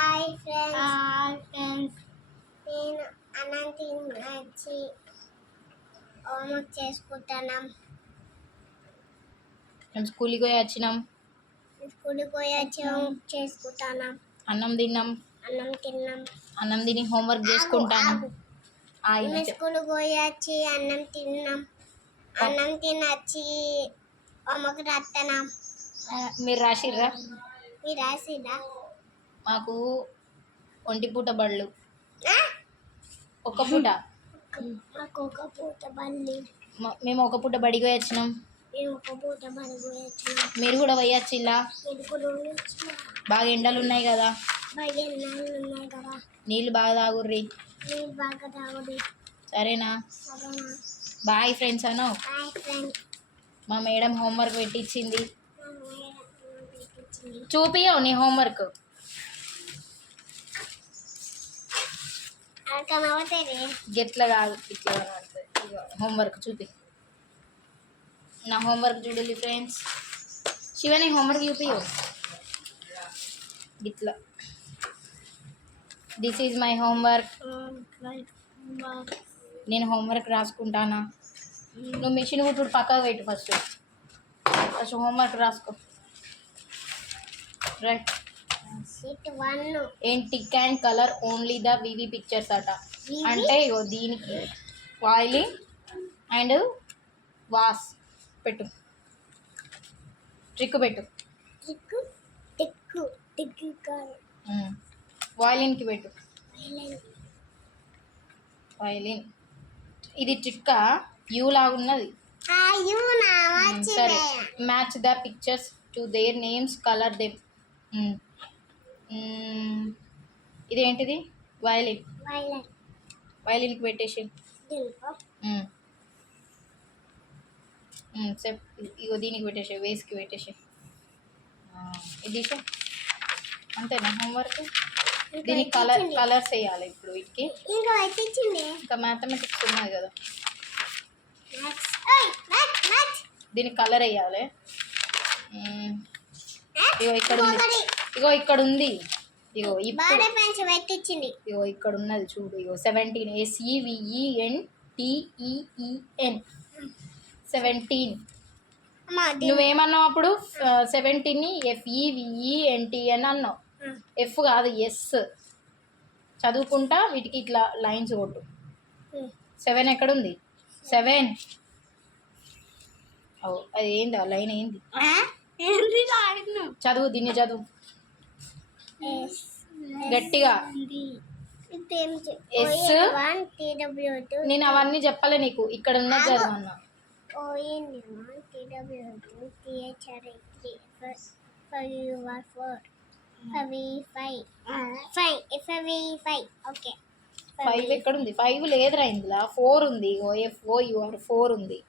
Hi friends hi friends నేను అనంతి వచ్చి homework చేసుకుంటున్నాం. మేము స్కూల్కి పోయి వచ్చినాం. స్కూల్కి పోయి వచ్చి హోంవర్క్ చేసుకుంటున్నాం. అన్నం తిన్నాం. అన్నం తిన్నాం. అన్నం తిని హోంవర్క్ చేసుకుంటాను మేము స్కూల్కి పోయి వచ్చి అన్నం తిన్నాం. అన్నం తిని వచ్చి హోంవర్క్ రాస్తున్నాం మీరు రాసిర్రా? మీరు రాసిరా మాకు ఒంటి పూట బళ్ళు. ఒక్క పూట. మేము ఒక పూట బడికి వచ్చినాం. మీరు కూడా పోయి వచ్చిల్లా మీరు కూడా వచ్చినాం? బాగా ఎండలు ఉన్నాయి కదా? నాళ్ళు బాగా తాగుర్రి. సరేనా? బాయ్ ఫ్రెండ్స్ అను. మా మేడం హోంవర్క్ పెట్టించింది చూపియవు నీ హోంవర్క్. అది కనబడుతుంది గెట్ల కాదు ఇట్లా కనబడుతుంది. ఇగో హోంవర్క్ చూపి నా హోంవర్క్ చూడాలి ఫ్రెండ్స్ శివని హోంవర్క్ చూపియు ఇట్లా దిస్ ఈజ్ మై హోంవర్క్ నేను హోంవర్క్ రాసుకుంటానా? నువ్వు మిషన్ కుట్టుడు పక్కకు పెట్టు ఫస్ట్ ఫస్ట్ హోంవర్క్ రాసుకో. రైట్ సీట్ వన్ ఏం tick and colour only the V V pictures అట? అంటే ఇగో దీనికి వాయిలింగ్ అండ్ వాస్ పెట్టు. ట్రిక్ పెట్టు. వాయిలిన్కి పెట్టు. వాయిలిన్ ఇది ట్రిక్కా యూ లాగున్నది సరే. Match the pictures to their names colour them ఇదేంటిది? వయలిన్. వయలిన్కి పెట్టేసి ఇగో దీనికి పెట్టేసి వేస్కి పెట్టేసి ఇది. అంతేనా హోంవర్క్? దీనికి కలర్ కలర్స్ వేయాలి ఇప్పుడు వీటికి. ఇంకా మ్యాథమెటిక్స్ ఉన్నది కదా. దీనికి కలర్ వేయాలి. ఇగో ఇక్కడ ఇగో ఇక్కడ ఉంది ఇగో పెట్టించింది ఇగో ఇక్కడ ఉన్నది చూడు ఇగో seventeen S E V E N T E E N seventeen నువ్వేమన్నావు అప్పుడు? సెవెంటీన్ ఎఫ్ఈవిఈఎన్టీ అని అన్నావు. ఎఫ్ కాదు ఎస్ చదువుకుంటా వీటికి ఇట్లా లైన్స్ కొట్టు. సెవెన్ ఎక్కడుంది? సెవెన్ ఓ అది ఏంది ఆ లైన్ ఏంది? చదువు దీన్ని చదువు. గట్టిగా. ఎస్. నేను అవన్నీ చెప్పలే నీకు. ఇక్కడ R four. ఫవి five. F V five okay. Five ఎక్కడుంది? ఫైవ్ లేదురా ఇందులో. ఫోర్ ఉంది. O F O U R four ఉంది.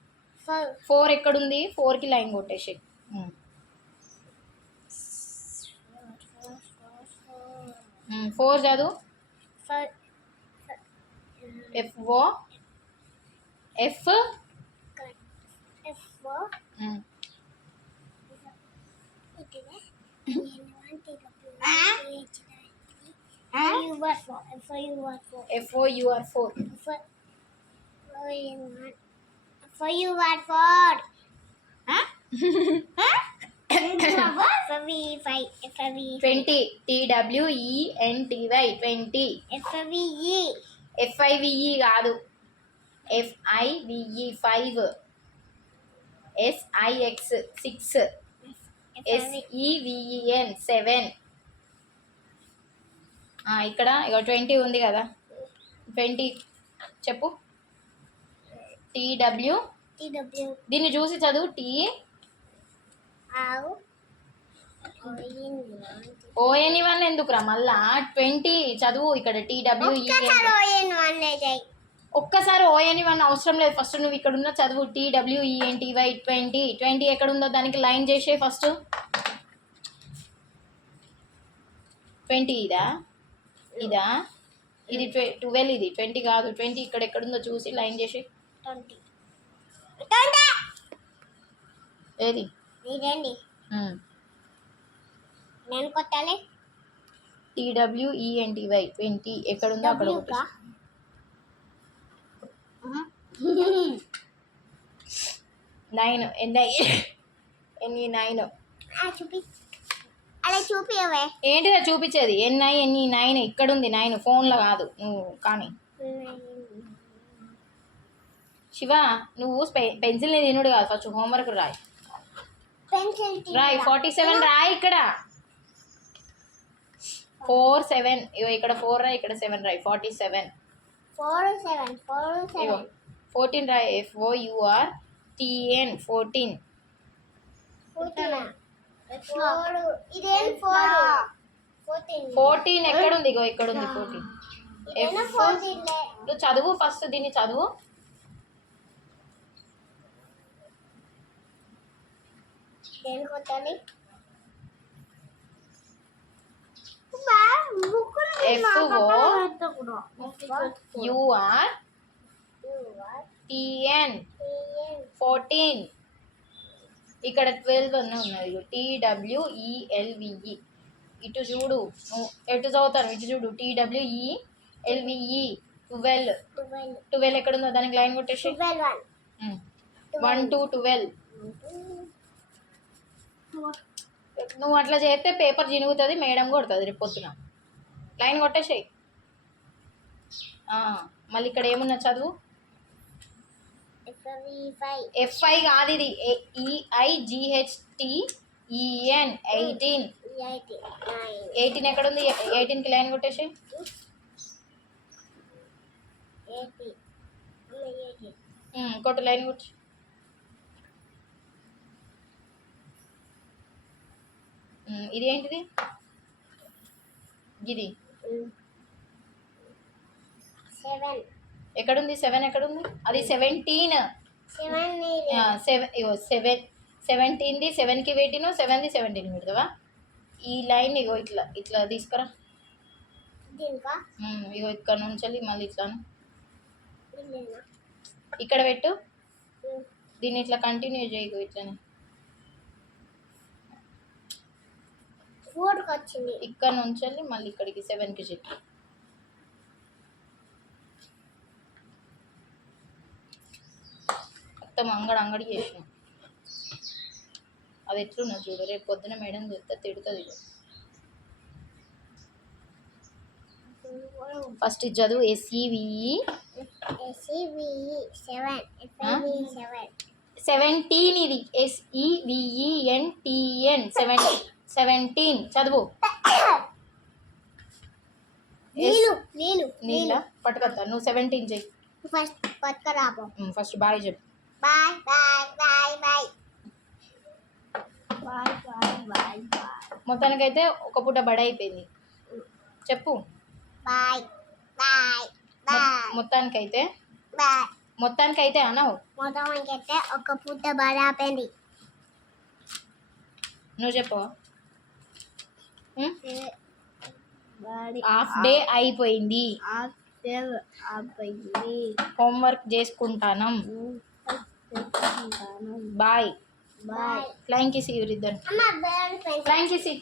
ఫోర్ ఎక్కడుంది? ఫోర్కి లైన్ కొట్టేసి ఫోర్ చదువు four F O F F four ఇదివే one T W U R four for U R four F O U R four twenty T W E N T Y twenty e F I V E కాదు. F I V E five S I X six S E V E N seven ఇక్కడ ఇక twenty ఉంది కదా. Twenty చెప్పు. TW దీన్ని చూసి చదువు. Tea ow ఓఎన్ one ఎందుకురా? మళ్ళా ట్వంటీ చదువు ఇక్కడ ఒక్కసారి ఓఎన్ వన్ అవసరం లేదు. ఫస్ట్ నువ్వు ఇక్కడ ఉన్న చదువు టీడబ్ల్యూఈఎన్టీవై ట్వంటీ. ట్వంటీ ఎక్కడ ఉందో దానికి లైన్ చేసే ఫస్ట్. ట్వంటీ ఇదా? ఇదా? ఇది ట్వెల్వ్ ఇది. ట్వంటీ కాదు. ట్వంటీ ఇక్కడ ఎక్కడుందో చూసి లైన్ చేసి ట్వంటీ. ఏది? ఇదండి. నేను కొట్టాలి? T W E N T Y twenty ఎక్కడుందో అక్కడ? నైన్ ఎన్ఐ ఎన్ని నైన్. చూపి. అలా చూపియవే. ఏంటిదా చూపించేది? ఎన్ఐ ఎన్ని నైన్ ఇక్కడుంది నైన్ ఫోన్లో కాదు నువ్వు కానీ. శివ నువ్వు పెన్సిల్ని తినుడు కాదు ఫస్ట్ హోంవర్క్ రాయి. రాయ్ ఫార్టీ సెవెన్ రాయ్ ఇక్కడ. ఫోర్ సెవెన్ ఇగో ఇక్కడ ఫోర్ రాయ్ ఇక్కడ seven Roy. Forty seven four seven four seven fourteen Roy. F O U R T N fourteen fourteen fourteen ఎక్కడుంది? ఇగో ఇక్కడ ఉంది ఫోర్టీన్ నువ్వు చదువు ఫస్ట్ దీన్ని చదువు. దేని కొట్టాలి U R T N. Fourteen. ఇక్కడ ట్వెల్వ్ అన్న ఉన్నది T W E L V E ఇటు చూడు. నువ్వు ఎటు చదువుతాను ఇటు చూడు. T W E L V E twelve. Twelve. ఎక్కడ ఉందో దానికి లైన్ కొట్టేసి. వన్. Two twelve. నువ్వు అట్లా చేస్తే పేపర్ చినుగుతుంది మేడం కొడుతుంది. రేపు పొద్దున లైన్ కొట్టేసేయి. మళ్ళీ ఇక్కడ ఏమున్నా చదువు? ఎఫ్ఐ కాదు ఇది. ఈఐజిహెచ్టి ఈఎన్ ఎయిటీన్ ఎయిటీన్ ఎక్కడ ఉంది ఎయిటీన్కి లైన్ కొట్టేసి కొట్టు లైన్ కొట్టి. ఇది ఏంటిది? ఇది సెవెన్. ఎక్కడుంది? సెవెన్ ఎక్కడుంది? అది సెవెంటీన్. సెవెన్ సెవెన్ ఇగో సెవెన్ సెవెంటీన్ది సెవెన్కి పెట్టిను సెవెన్ది సెవెంటీన్ పెడతావా? ఈ లైన్ ఇగో ఇట్లా ఇట్లా తీసుకురా. ఇగో ఇక్కడ నుంచి మళ్ళీ ఇట్లా ఇక్కడ పెట్టు. దీన్ని ఇట్లా కంటిన్యూ చేయకు ఇట్లనే. ఫోర్కి వచ్చింది. ఇక్కడ నుంచి మళ్ళీ ఇక్కడికి సెవెన్కి చెప్పు మొత్తం అంగడి అంగడి చేసినాం. అది ఎట్లున్నది చూడు రేపు పొద్దున మేడం చూస్తే తిడుతుంది ఫస్ట్ ఇది చదువు E S E V E seven seventeen ఇది. E S E V E N T N seven seventeen చదువు. పట్టుకొస్తా నువ్వు సెవెంటీన్ చెయ్యి. ఫస్ట్ పట్టుకరాపో ఫస్ట్ బాయ్ చెప్పు. Bye bye bye bye. Bye bye మొత్తానికైతే ఒక పూట బడ అయిపోయింది. చెప్పు. Bye bye bye. మొత్తానికైతే? బాయ్. మొత్తానికైతే అనవు మొత్తానికైతే ఒక పూట బడ అయిపోయింది. నువ్వు చెప్పవా హాఫ్ డే అయిపోయింది. హోంవర్క్ చేసుకుంటాను. బాయ్ బాయ్ ఫ్లైంగ్ కిసి ఎవరిద్దరు పెన్ ఫ్లైంగ్ కిసి